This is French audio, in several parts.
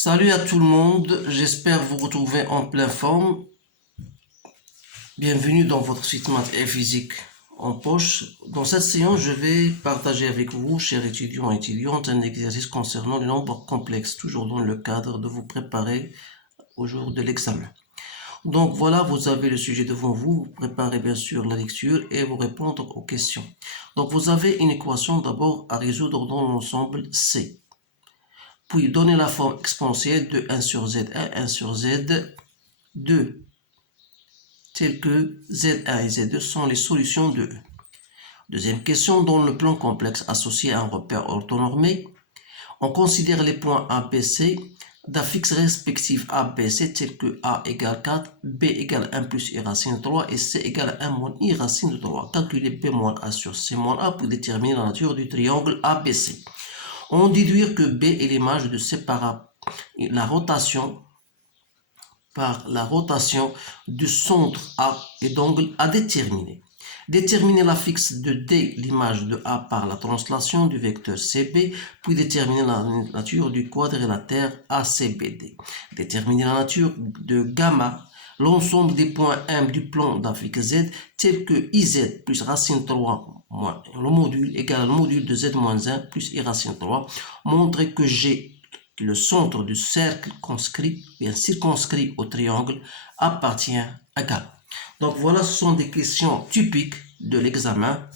Salut à tout le monde, j'espère vous retrouver en pleine forme. Bienvenue dans votre site maths et physique en poche. Dans cette séance, je vais partager avec vous, chers étudiants et étudiantes, un exercice concernant les nombres complexes, toujours dans le cadre de vous préparer au jour de l'examen. Donc voilà, vous avez le sujet devant vous, vous préparez bien sûr la lecture et vous répondre aux questions. Donc vous avez une équation d'abord à résoudre dans l'ensemble C. Puis donner la forme exponentielle de 1 sur Z1, 1 sur Z2, telles que Z1 et Z2 sont les solutions de E. Deuxième question, dans le plan complexe associé à un repère orthonormé, on considère les points A, B, C d'affixes respectifs A, B, C tels que A égale 4, B égale 1 plus I racine de 3 et C égale 1 moins I racine de 3. Calculer B moins A sur C moins A pour déterminer la nature du triangle ABC. On déduire que B est l'image de C par la rotation du centre A et d'angle à déterminer. Déterminer l'affixe de D, l'image de A par la translation du vecteur CB, puis déterminer la nature du quadrilatère ACBD. Déterminer la nature de gamma, l'ensemble des points M du plan d'affixe Z, tels que IZ plus racine 3 moins le module égale le module de Z moins 1 plus I racine 3. Montrer que G, le centre du cercle conscrit, bien circonscrit au triangle, appartient à gamma. Donc voilà, ce sont des questions typiques de l'examen.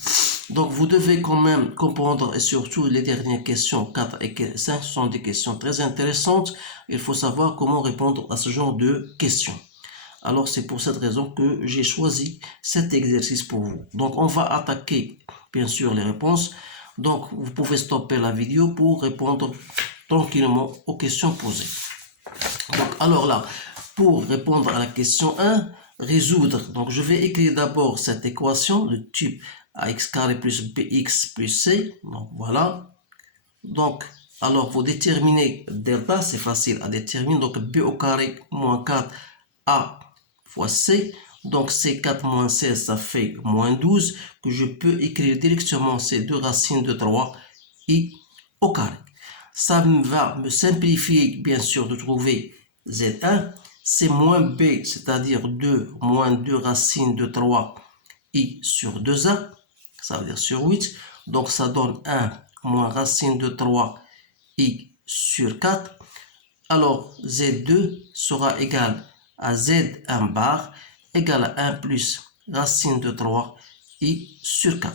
Donc vous devez quand même comprendre, et surtout les dernières questions 4 et 5 sont des questions très intéressantes. Il faut savoir comment répondre à ce genre de questions. Alors c'est pour cette raison que j'ai choisi cet exercice pour vous. Donc on va attaquer bien sûr les réponses. Donc vous pouvez stopper la vidéo pour répondre tranquillement aux questions posées. Donc alors là, pour répondre à la question 1, résoudre. Donc je vais écrire d'abord cette équation de type ax carré plus bx plus c. Donc voilà. Donc alors vous déterminez delta, c'est facile à déterminer. Donc b au carré moins 4a fois c. Donc c4 moins 16, ça fait moins 12, que je peux écrire directement ces deux racines de 3 i au carré. Ça va me simplifier bien sûr de trouver Z1, c'est moins B, c'est-à-dire 2 moins 2 racines de 3 i sur 2a, ça veut dire sur 8, donc ça donne 1 moins racine de 3 i sur 4. Alors Z2 sera égal à Z1 bar égal à 1 plus racine de 3 i sur 4.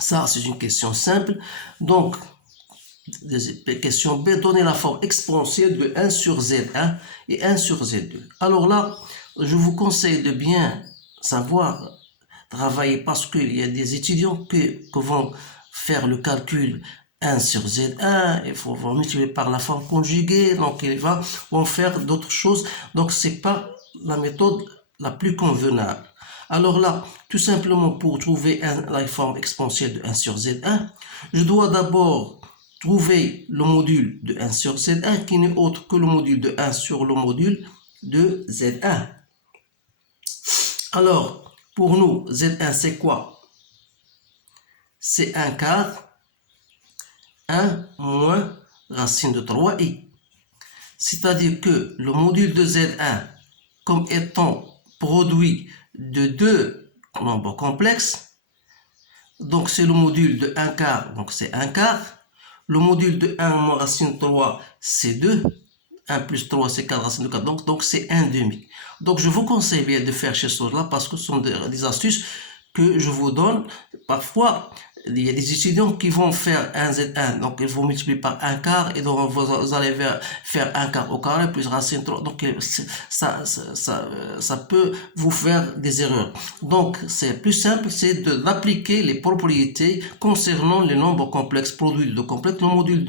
Ça, c'est une question simple. Donc, question B, donner la forme exponentielle de 1 sur Z1 et 1 sur Z2. Alors là, je vous conseille de bien savoir travailler parce qu'il y a des étudiants qui vont faire le calcul 1 sur Z1, il faut multiplier par la forme conjuguée, donc ils vont faire d'autres choses. Donc, ce n'est pas la méthode la plus convenable. Alors là, tout simplement pour trouver la forme exponentielle de 1 sur Z1, je dois d'abord trouver le module de 1 sur Z1 qui n'est autre que le module de 1 sur le module de Z1. Alors, pour nous, Z1 c'est quoi? C'est 1 quart 1 moins racine de 3i. C'est-à-dire que le module de Z1 comme étant produit de deux nombres complexes, donc c'est le module de 1 quart, donc c'est 1 quart. Le module de 1 moins racine de 3, c'est 2. 1 plus 3, c'est 4 racine de 4, donc c'est 1 demi. Donc je vous conseille bien de faire ces choses-là parce que ce sont des astuces que je vous donne. Parfois, il y a des étudiants qui vont faire 1 Z1, donc ils vont multiplier par 1 quart et donc vous allez faire 1 quart au carré plus racine 3, donc ça peut vous faire des erreurs. Donc c'est plus simple, c'est d'appliquer les propriétés concernant les nombres complexes, produits de complexes. Le module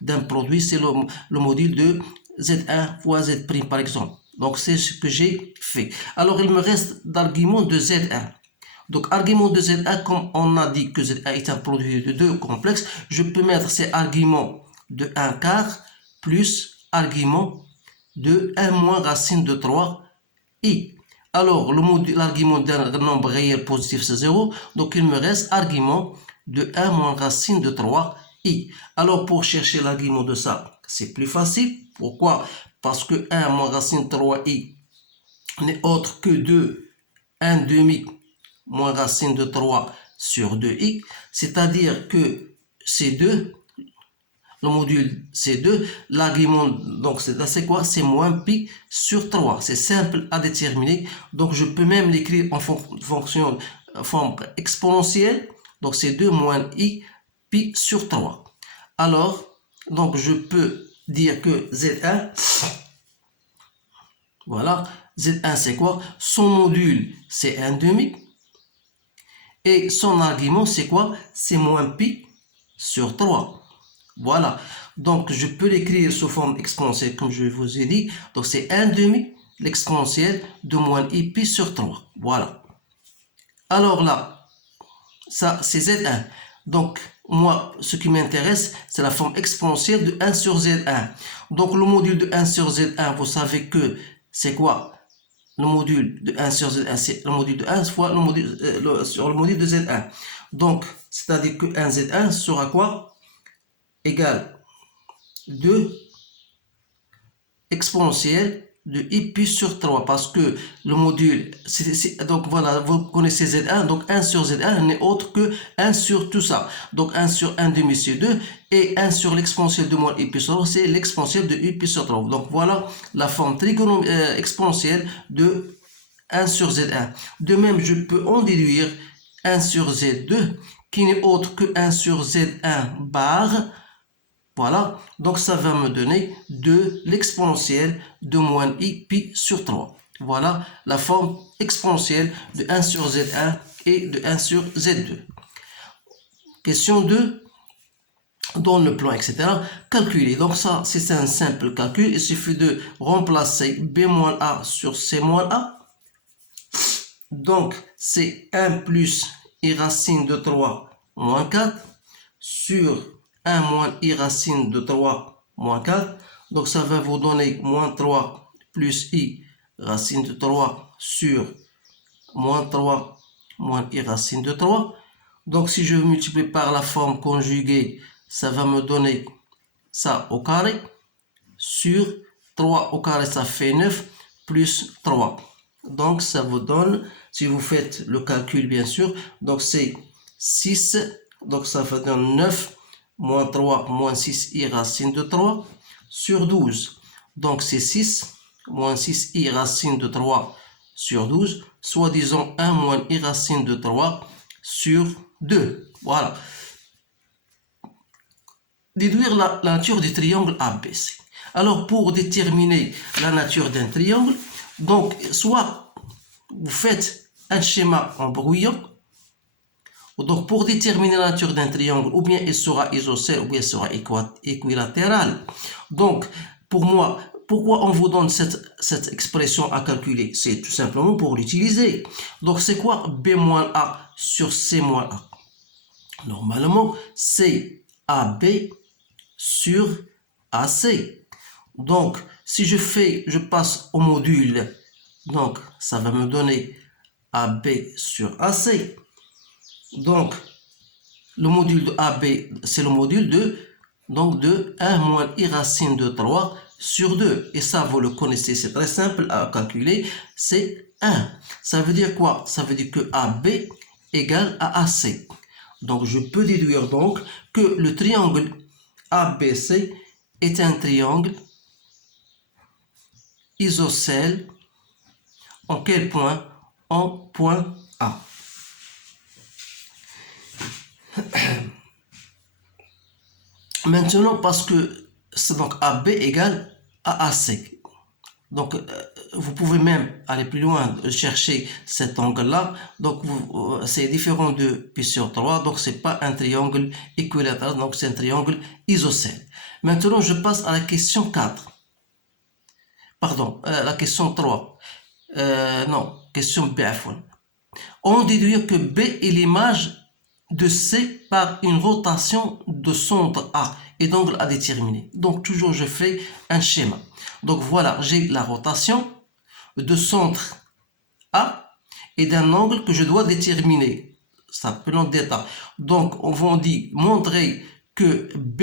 d'un produit, c'est le module de Z1 fois Z' par exemple. Donc c'est ce que j'ai fait. Alors il me reste d'argument de Z1. Donc, argument de Z1, comme on a dit que Z1 est un produit de deux complexes, je peux mettre ces arguments de 1 quart plus argument de 1 moins racine de 3i. Alors, l'argument d'un nombre réel positif, c'est 0. Donc, il me reste argument de 1 moins racine de 3i. I. Alors, pour chercher l'argument de ça, c'est plus facile. Pourquoi? Parce que 1 moins racine 3i n'est autre que 2, 1 demi moins racine de 3 sur 2i. C'est-à-dire que C2, le module C2, l'argument, donc c'est quoi? C'est moins pi sur 3. C'est simple à déterminer. Donc, je peux même l'écrire en fonction forme exponentielle. Donc, c'est 2 moins i pi sur 3. Alors, donc, je peux dire que Z1, voilà, Z1 c'est quoi? Son module, c'est 1 demi. Et son argument, c'est quoi? C'est moins pi sur 3. Voilà. Donc, je peux l'écrire sous forme exponentielle, comme je vous ai dit. Donc, c'est 1 demi, l'exponentielle de moins i pi sur 3. Voilà. Alors là, ça, c'est Z1. Donc, moi, ce qui m'intéresse, c'est la forme exponentielle de 1 sur Z1. Donc, le module de 1 sur Z1, vous savez que c'est quoi? Le module de 1 sur Z1, c'est le module de 1 fois le module, sur le module de Z1. Donc, c'est-à-dire que 1 Z1 sera quoi? Égal 2 exponentielle de i pi sur 3 parce que le module, donc voilà, vous connaissez Z1, donc 1 sur Z1 n'est autre que 1 sur tout ça. Donc 1 sur 1 demi c'est 2 et 1 sur l'exponentielle de moins i pi sur 3, c'est l'exponentielle de i pi sur 3. Donc voilà la forme exponentielle de 1 sur Z1. De même, je peux en déduire 1 sur Z2 qui n'est autre que 1 sur Z1 bar. Voilà, donc ça va me donner de l'exponentielle de moins i pi sur 3. Voilà la forme exponentielle de 1 sur Z1 et de 1 sur Z2. Question 2, dans le plan, etc. Calculer. Donc ça, c'est un simple calcul. Il suffit de remplacer B-A sur C-A. Donc, c'est 1 plus i racine de 3 moins 4 sur 1 moins i racine de 3 moins 4. Donc, ça va vous donner moins 3 plus i racine de 3 sur moins 3 moins i racine de 3. Donc, si je multiplie par la forme conjuguée, ça va me donner ça au carré sur 3 au carré, ça fait 9 plus 3. Donc, ça vous donne, si vous faites le calcul, bien sûr, donc c'est 6, donc ça va donner 9 moins 3 moins 6 i racine de 3 sur 12. Donc, c'est 6 moins 6 i racine de 3 sur 12, soit disons 1 moins i racine de 3 sur 2. Voilà. Déduire la nature du triangle ABC. Alors, pour déterminer la nature d'un triangle, donc, soit vous faites un schéma en brouillon, donc pour déterminer la nature d'un triangle, ou bien il sera isocèle, ou bien il sera équilatéral. Donc, pour moi, pourquoi on vous donne cette expression à calculer? C'est tout simplement pour l'utiliser. Donc, c'est quoi B-A sur C-A? Normalement, c'est AB sur AC. Donc, si je passe au module, donc ça va me donner AB sur AC. Donc, le module de AB, c'est le module de 1 moins i racine de 3 sur 2. Et ça, vous le connaissez, c'est très simple à calculer, c'est 1. Ça veut dire quoi? Ça veut dire que AB égale à AC. Donc, je peux déduire donc que le triangle ABC est un triangle isocèle. En quel point? En point A. Maintenant, parce que c'est donc AB égale à AC. Donc, vous pouvez même aller plus loin, chercher cet angle-là. Donc, c'est différent de pi sur 3. Donc, c'est pas un triangle équilatéral. Donc, c'est un triangle isocèle. Maintenant, je passe à la question 4. Pardon, la question 3. Non, question B. On déduit que B est l'image de C par une rotation de centre A et d'angle à déterminer. Donc, toujours, je fais un schéma. Donc, voilà, j'ai la rotation de centre A et d'un angle que je dois déterminer. Ça s'appelle d'état. Donc, on va dire montrer que B,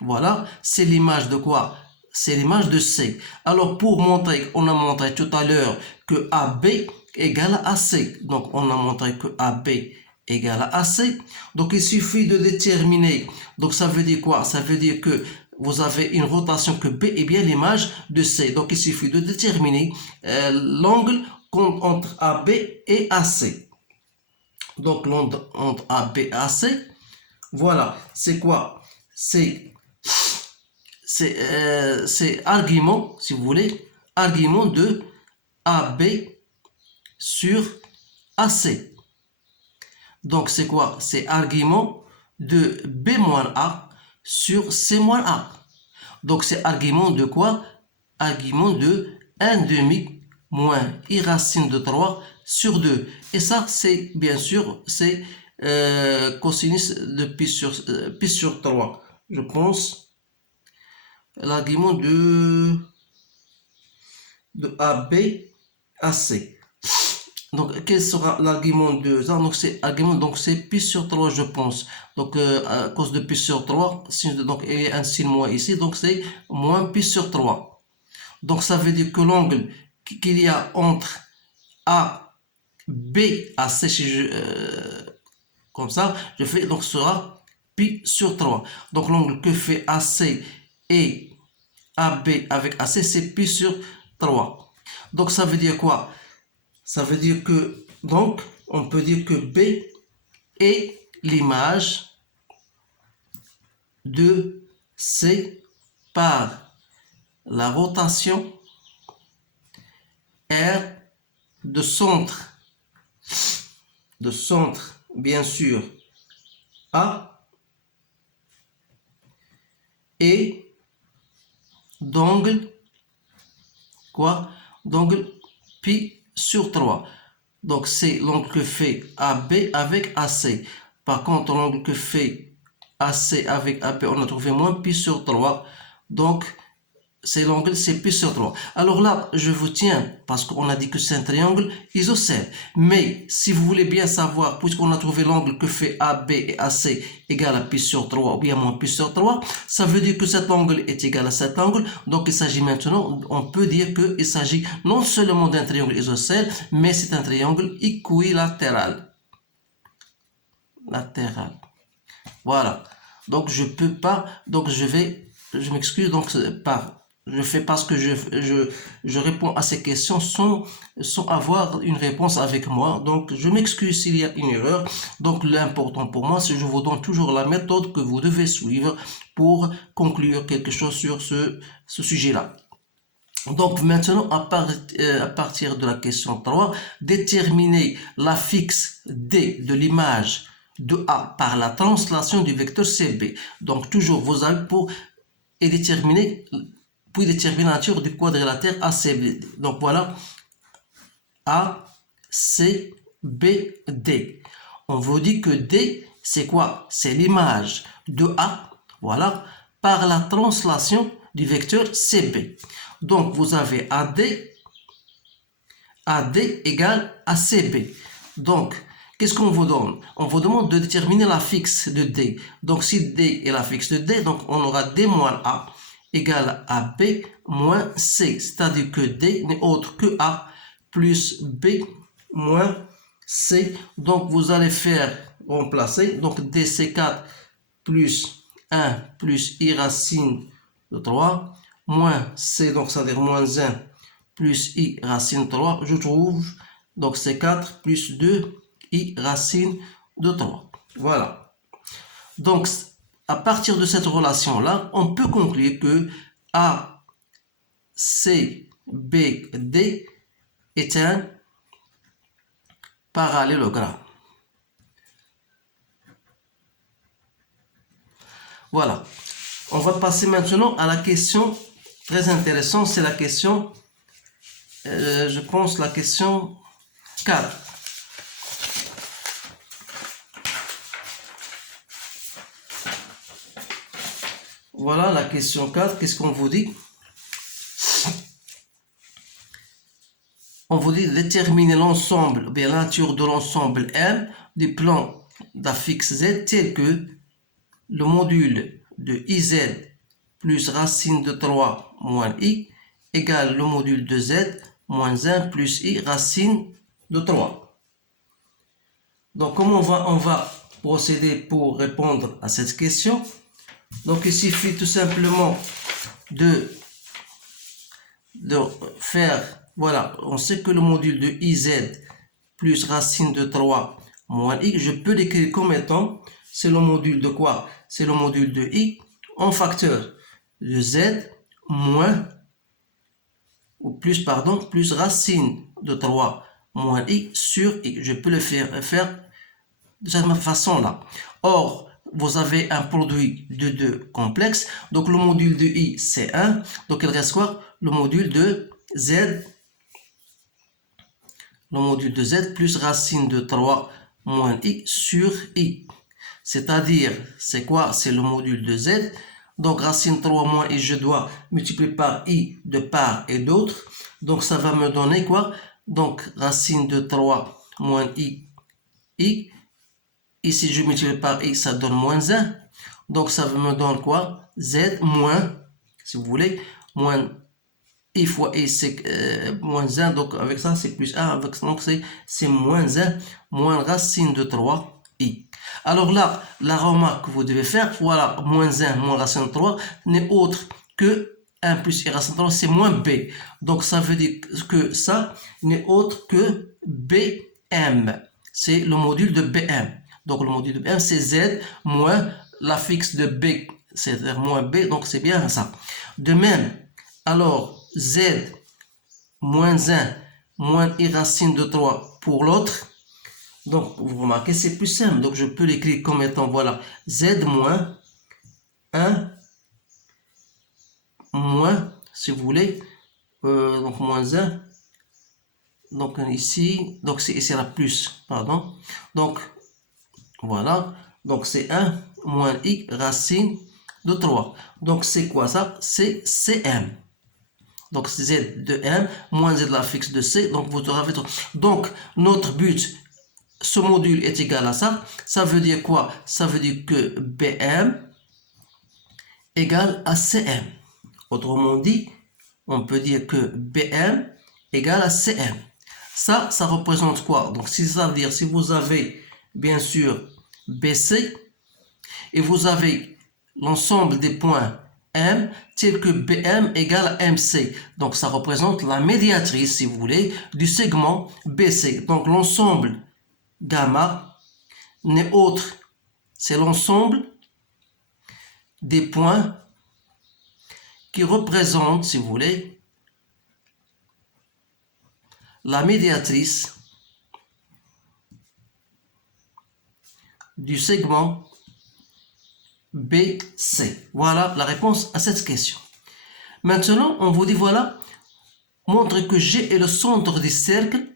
voilà, c'est l'image de quoi? C'est l'image de C. Alors pour montrer, on a montré tout à l'heure que AB égale à C. Donc on a montré que AB égale à C. Donc il suffit de déterminer. Donc ça veut dire quoi? Ça veut dire que vous avez une rotation que B est bien l'image de C. Donc il suffit de déterminer l'angle entre AB et AC. Donc l'angle entre AB et AC, voilà, c'est quoi? C'est argument, si vous voulez, argument de AB sur AC. Donc c'est quoi? C'est argument de B-A sur C-A. Donc c'est argument de quoi? Argument de 1 demi moins I racine de 3 sur 2. Et ça, c'est bien sûr, c'est cosinus de pi sur 3. Je pense l'argument de AB à C. Donc, quel sera l'argument de ça? Donc, c'est argument, donc c'est pi sur 3, je pense. Donc, à cause de pi sur 3, donc il y a un signe moins ici, donc c'est moins pi sur 3. Donc, ça veut dire que l'angle qu'il y a entre A, B, A, C, comme ça, je fais, donc sera pi sur 3. Donc, l'angle que fait AC et AB avec AC, c'est pi sur 3. Donc, ça veut dire quoi? Ça veut dire que, donc, on peut dire que B est l'image de C par la rotation R de centre, bien sûr, A, et d'angle, quoi? D'angle pi sur 3. Donc, c'est l'angle que fait AB avec AC. Par contre, l'angle que fait AC avec AB, on a trouvé moins pi sur 3. Donc, c'est l'angle, c'est pi sur 3. Alors là, je vous tiens, parce qu'on a dit que c'est un triangle isocèle. Mais, si vous voulez bien savoir, puisqu'on a trouvé l'angle que fait AB et AC égal à pi sur 3, ou bien moins pi sur 3, ça veut dire que cet angle est égal à cet angle. Donc, il s'agit maintenant, on peut dire qu'il s'agit non seulement d'un triangle isocèle, mais c'est un triangle équilatéral. Latéral. Voilà. Donc, je peux pas, donc je m'excuse, donc je fais parce que je réponds à ces questions sans avoir une réponse avec moi. Donc, je m'excuse s'il y a une erreur. Donc, l'important pour moi, c'est que je vous donne toujours la méthode que vous devez suivre pour conclure quelque chose sur ce sujet-là. Donc, maintenant, à partir de la question 3, déterminer la fixe D de l'image de A par la translation du vecteur CB. Donc, toujours, vous avez puis déterminer la nature du quadrilatère ACB. Donc voilà, ACBD. On vous dit que D, c'est quoi? C'est l'image de A, voilà, par la translation du vecteur CB. Donc vous avez AD égale ACB. Donc, qu'est-ce qu'on vous donne? On vous demande de déterminer la fixe de D. Donc, si D est la fixe de D, donc on aura D moins A égale à B moins C. C'est-à-dire que D n'est autre que A plus B moins C. Donc, vous allez faire remplacer. Donc, D c'est 4 plus 1 plus I racine de 3 moins C, donc ça veut dire moins 1 plus I racine de 3. Je trouve, donc c'est 4 plus 2 I racine de 3. Voilà. Donc, à partir de cette relation-là, on peut conclure que ACBD est un parallélogramme. Voilà. On va passer maintenant à la question très intéressante. C'est la question, je pense, la question 4. Voilà la question 4. Qu'est-ce qu'on vous dit? On vous dit de déterminer l'ensemble, bien la nature de l'ensemble M du plan d'affixe Z tel que le module de IZ plus racine de 3 moins I égale le module de Z moins 1 plus I racine de 3. Donc, comment on va procéder pour répondre à cette question? Donc, il suffit tout simplement de faire, voilà, on sait que le module de IZ plus racine de 3 moins I, je peux l'écrire comme étant, c'est le module de quoi? C'est le module de I en facteur de Z moins, ou plus, pardon, plus racine de 3 moins I sur I. Je peux le faire de cette façon-là. Or, vous avez un produit de 2 complexes, donc le module de I c'est 1, donc il reste quoi? Le module de Z, plus racine de 3 moins I sur I. C'est-à-dire, c'est quoi? C'est le module de Z. Donc, racine 3 moins I, je dois multiplier par I de part et d'autre. Donc, ça va me donner quoi? Donc, racine de 3 moins I. Ici, je multiplie par I, ça donne moins 1. Donc, ça me donne quoi? Z moins, si vous voulez, moins I fois I, c'est moins 1. Donc, avec ça, c'est plus 1. Donc, c'est moins 1, moins racine de 3, I. Alors là, la remarque que vous devez faire, voilà, moins 1, moins racine de 3, n'est autre que 1 plus I racine de 3, c'est moins B. Donc, ça veut dire que ça n'est autre que BM. C'est le module de BM. Donc, le module de BM, c'est Z moins la fixe de B, c'est-à-dire moins B, donc c'est bien ça. De même, alors, Z moins 1 moins I racine de 3 pour l'autre. Donc, vous remarquez, c'est plus simple. Donc, je peux l'écrire comme étant, voilà, Z moins 1 moins, si vous voulez, donc moins 1. Donc, ici, donc c'est ici la plus, pardon. Donc, voilà. Donc, c'est 1 moins I racine de 3. Donc, c'est quoi ça? C'est CM. Donc, Z de M moins Z de la fixe de C. Donc, vous aurez... Donc, notre but, ce module est égal à ça. Ça veut dire quoi? Ça veut dire que BM égale à CM. Autrement dit, on peut dire que BM égale à CM. Ça représente quoi? Donc, ça veut dire si vous avez, bien sûr, BC, et vous avez l'ensemble des points M, tel que BM égale à MC. Donc, ça représente la médiatrice, si vous voulez, du segment BC. Donc, l'ensemble gamma n'est autre, c'est l'ensemble des points qui représentent, si vous voulez, la médiatrice du segment BC. Voilà la réponse à cette question. Maintenant, on vous dit, voilà, montre que G est le centre du cercle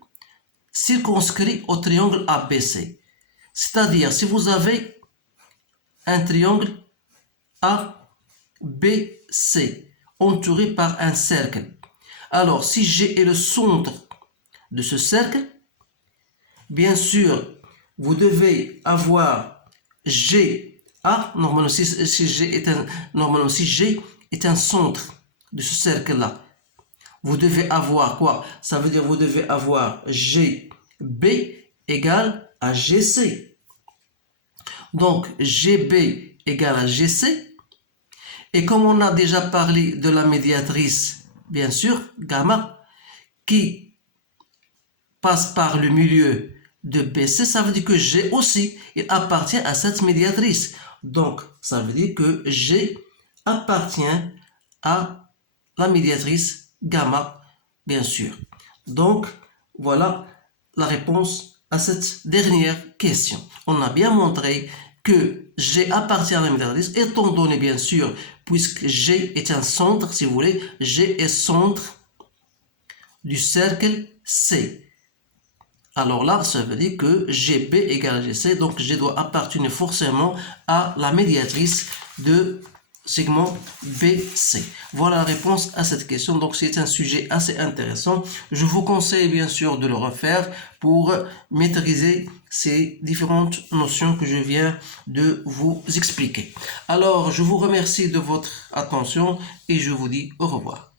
circonscrit au triangle ABC. C'est-à-dire, si vous avez un triangle ABC entouré par un cercle, alors si G est le centre de ce cercle, bien sûr, vous devez avoir GA, normalement si G est un centre de ce cercle-là, vous devez avoir quoi? Ça veut dire vous devez avoir GB égale à GC. Donc, GB égale à GC. Et comme on a déjà parlé de la médiatrice, bien sûr, gamma, qui passe par le milieu de BC, ça veut dire que G aussi, il appartient à cette médiatrice. Donc, ça veut dire que G appartient à la médiatrice gamma, bien sûr. Donc, voilà la réponse à cette dernière question. On a bien montré que G appartient à la médiatrice, étant donné, bien sûr, puisque G est un centre, si vous voulez, G est centre du cercle C. Alors là, ça veut dire que GB égale à GC, donc G doit appartenir forcément à la médiatrice de segment BC. Voilà la réponse à cette question. Donc c'est un sujet assez intéressant. Je vous conseille bien sûr de le refaire pour maîtriser ces différentes notions que je viens de vous expliquer. Alors je vous remercie de votre attention et je vous dis au revoir.